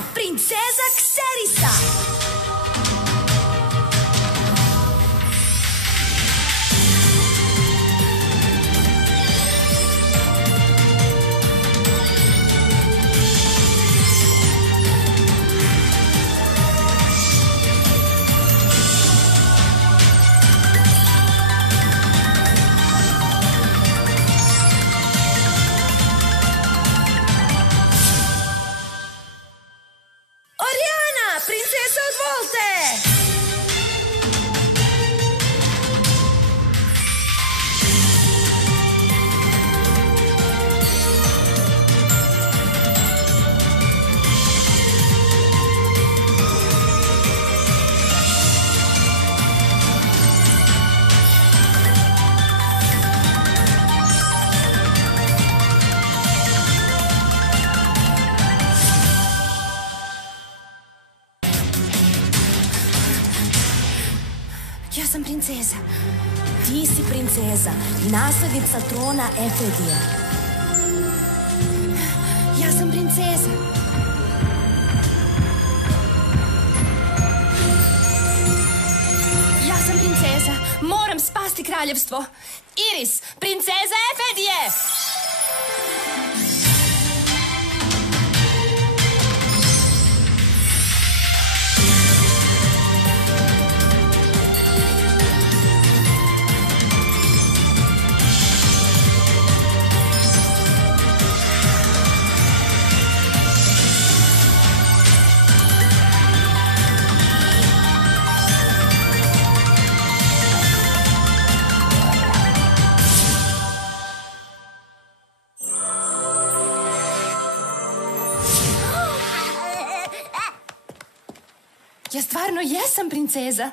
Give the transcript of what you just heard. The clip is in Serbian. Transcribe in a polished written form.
Orijana, princeza Kserisa. Princesa od Volte! Ja sam princeza. Ti si princeza, naslednica trona Efedija. Ja sam princeza. Ja sam princeza. Moram spasti kraljevstvo. Iris, princeza Efedije! Ja stvarno jesam princeza.